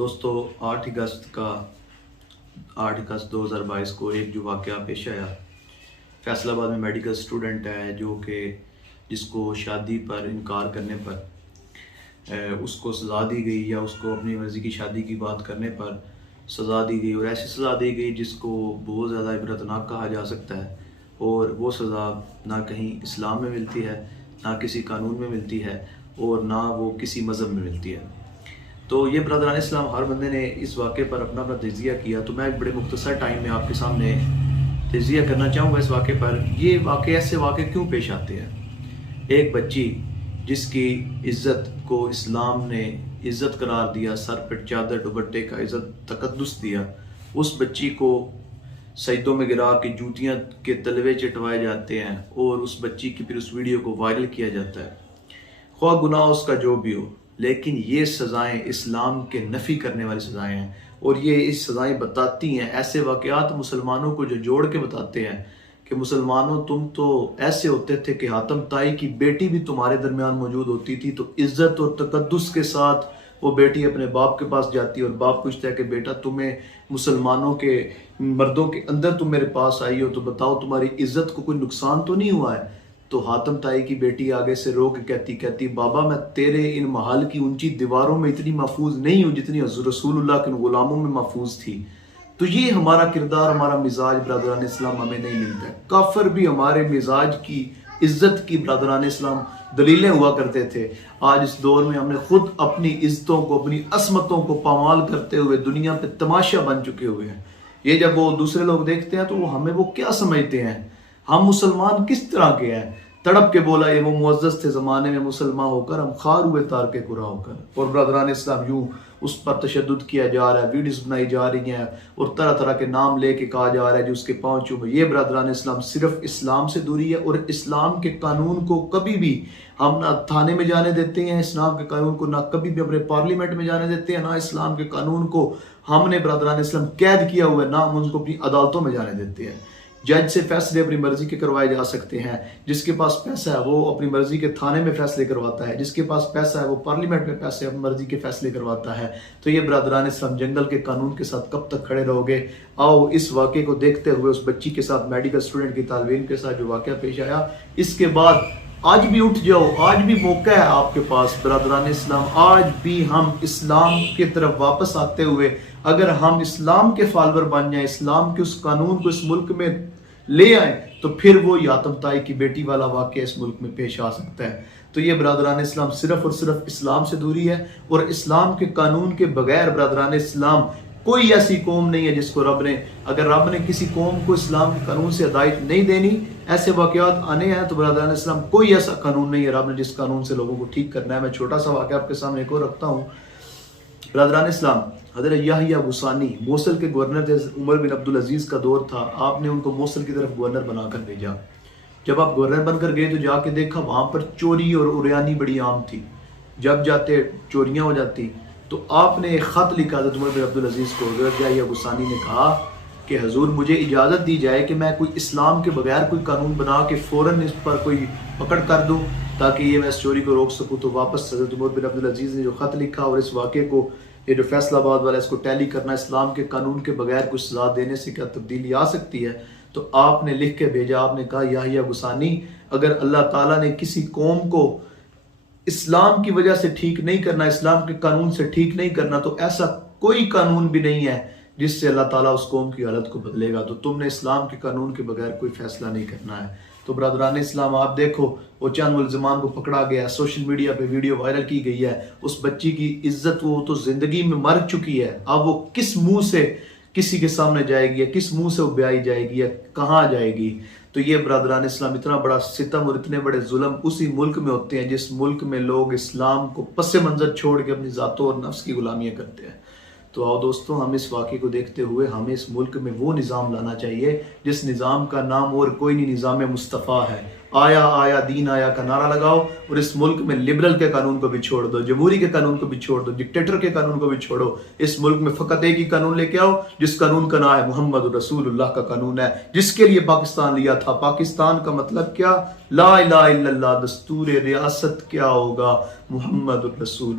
दोस्तों 8 अगस्त 2022 को एक जो वाक़या पेश आया, फैसलाबाद में मेडिकल स्टूडेंट है जो कि जिसको शादी पर इनकार करने पर उसको सज़ा दी गई, या उसको अपनी मर्ज़ी की शादी की बात करने पर सज़ा दी गई, और ऐसी सज़ा दी गई जिसको बहुत ज़्यादा इबरतनाक कहा जा सकता है। और वो सज़ा ना कहीं इस्लाम में मिलती है, ना किसी कानून में मिलती है, और ना वो किसी मज़हब में मिलती है। तो ये ब्रदरान इस्लाम हर बंदे ने इस वाक़े पर अपना अपना तजिया किया। तो मैं एक बड़े मुख्तसर टाइम में आपके सामने तजिया करना चाहूँगा इस वाक़े पर। ये वाक़े ऐसे वाक़े क्यों पेश आते हैं? एक बच्ची जिसकी इज़्ज़त को इस्लाम ने इज़्ज़त करार दिया, सर पर चादर दुपट्टे का इज़्ज़त तकद्दुस दिया, उस बच्ची को सजदों में गिरा के जूतियाँ के तलवे चटवाए जाते हैं और उस बच्ची की फिर उस वीडियो को वायरल किया जाता है। ख्वाह गुनाह उसका जो भी हो, लेकिन ये सज़ाएं इस्लाम के नफ़ी करने वाली सज़ाएं हैं, और ये इस सज़ाएं बताती हैं, ऐसे वाक़यात मुसलमानों को जो जोड़ के बताते हैं कि मुसलमानों तुम तो ऐसे होते थे कि हातम ताई की बेटी भी तुम्हारे दरमियान मौजूद होती थी, तो इज़्ज़त और तकद्दुस के साथ वो बेटी अपने बाप के पास जाती है और बाप पूछता है कि बेटा तुम्हें मुसलमानों के मर्दों के अंदर तुम मेरे पास आई हो, तो बताओ तुम्हारी इज़्ज़त को कोई नुकसान तो नहीं हुआ है? तो हातम ताई की बेटी आगे से रो के कहती बाबा मैं तेरे इन महल की ऊंची दीवारों में इतनी महफूज नहीं हूँ जितनी हज़रत रसूलुल्लाह के गुलामों में महफूज थी। तो ये हमारा किरदार, हमारा मिजाज ब्रदरान इस्लाम हमें नहीं मिलता है। काफिर भी हमारे मिजाज की इज्जत की ब्रदरान इस्लाम दलीलें हुआ करते थे। आज इस दौर में हमने खुद अपनी इज्जतों को, अपनी असमतों को पामाल करते हुए दुनिया पे तमाशा बन चुके हुए हैं। ये जब वो दूसरे लोग देखते हैं तो वो हमें वो क्या समझते हैं, हम मुसलमान किस तरह के हैं। तड़प के बोला ये वो मुअज़्ज़ज़ थे ज़माने में मुसलमान होकर, हम खार हुए तार के कुरा होकर। और ब्रदरान इस्लाम यूँ उस पर तशद्दुद किया जा रहा है, वीडियोस बनाई जा रही हैं और तरह तरह के नाम लेके कहा जा रहा है जो उसके पाँव चूमे। ये ब्रदरान इस्लाम सिर्फ इस्लाम से दूरी है, और इस्लाम के कानून को कभी भी हम ना थाने में जाने देते हैं, इस्लाम के कानून को ना कभी भी अपने पार्लियामेंट में जाने देते हैं, ना इस्लाम के कानून को हमने ब्रदरान इस्लाम कैद किया हुआ है, ना हम उनको अपनी अदालतों में जाने देते हैं। जज से फैसले अपनी मर्जी के करवाए जा सकते हैं, जिसके पास पैसा है वो अपनी मर्जी के थाने में फैसले करवाता है, जिसके पास पैसा है वो पार्लियामेंट में पैसे अपनी मर्जी के फैसले करवाता है। तो ये ब्रदरान इस्लाम जंगल के कानून के साथ कब तक खड़े रहोगे? आओ इस वाक़े को देखते हुए उस बच्ची के साथ, मेडिकल स्टूडेंट की तालिब इल्म के साथ जो वाक़या पेश आया, इसके बाद आज भी उठ जाओ, आज भी मौका है आपके पास ब्रदरान इस्लाम। आज भी हम इस्लाम की तरफ वापस आते हुए अगर हम इस्लाम के फॉलोअर बन जाएं, इस्लाम के उस कानून को इस मुल्क में ले आए, तो फिर वो यातम ताई की बेटी वाला वाक़या इस मुल्क में पेश आ सकता है। तो ये ब्रदरान इस्लाम सिर्फ और सिर्फ इस्लाम से दूरी है, और इस्लाम के कानून के बगैर ब्रदरान इस्लाम कोई ऐसी कौम नहीं है जिसको रब ने, अगर रब ने किसी कौम को इस्लाम के कानून से हिदायत नहीं देनी, ऐसे वाक़यात आने हैं, तो ब्रदरान इस्लाम कोई ऐसा कानून नहीं है रब ने जिस कानून से लोगों को ठीक करना है। मैं छोटा सा वाक़या आपके सामने एक और रखता हूँ। ब्रदरान इस्लाम हज़रत याहिया गुसानी मोसल के गवर्नर थे, उमर बिन अब्दुल अजीज़ का दौर था, आपने उनको मोसल की तरफ गवर्नर बनाकर भेजा। जब आप गवर्नर बनकर गए तो जाके देखा वहाँ पर चोरी और उरियानी बड़ी आम थी, जब जाते चोरियाँ हो जाती। तो आपने एक ख़त लिखा हज़रत उमर बिन अब्दुल अजीज़ को। हज़रत याहिया गुसानी ने कहा कि हजूर मुझे इजाज़त दी जाए कि मैं कोई इस्लाम के बगैर कोई कानून बना के फ़ौरन इस पर कोई पकड़ कर दूँ ताकि ये मैं इस चोरी को रोक सकूँ। तो वापस हज़रत उमर बिन अब्दुल अजीज़ ने जो ख़त लिखा और इस वाक़े को, ये जो फैसलाबाद वाला इसको टैली करना, इस्लाम के कानून के बगैर कुछ सज़ा देने से क्या तब्दीली आ सकती है, तो आपने लिख के भेजा। आपने कहा याहिया गुसानी, अगर अल्लाह ताला ने किसी कौम को इस्लाम की वजह से ठीक नहीं करना, इस्लाम के कानून से ठीक नहीं करना, तो ऐसा कोई कानून भी नहीं है जिससे अल्लाह ताला उस कौम की हालत को बदलेगा। तो तुमने इस्लाम के कानून के बगैर कोई फैसला नहीं करना है। तो ब्रदरान इस्लाम आप देखो, वो चंद मुल्ज़िमान को पकड़ा गया, सोशल मीडिया पे वीडियो वायरल की गई है, उस बच्ची की इज्जत वो तो ज़िंदगी में मर चुकी है, अब वो किस मुंह से किसी के सामने जाएगी, या किस मुंह से वो ब्याई जाएगी, या कहाँ जाएगी? तो ये ब्रदरान इस्लाम इतना बड़ा सितम और इतने बड़े जुल्म उसी मुल्क में होते हैं जिस मुल्क में लोग इस्लाम को पस्से मंजर छोड़ के अपनी ज़ातों और नफ्स की गुलामियाँ करते हैं। तो आओ दोस्तों, हम इस वाक़े को देखते हुए हमें इस मुल्क में वो निज़ाम लाना चाहिए जिस निज़ाम का नाम और कोई नहीं, निज़ाम मुस्तफ़ा है। आया आया दीन आया का नारा लगाओ, और इस मुल्क में लिबरल के कानून को भी छोड़ दो, जमहूरी के कानून को भी छोड़ दो, डिक्टेटर के कानून को भी छोड़ो। इस मुल्क में फ़कत एक ही कानून लेके आओ जिस कानून का नाम है मोहम्मद रसूलुल्लाह का कानून है, जिसके लिए पाकिस्तान लिया था। पाकिस्तान का मतलब क्या? ला इलाहा इल्लल्लाह, दस्तूर रियासत क्या होगा? मोहम्मद रसूल।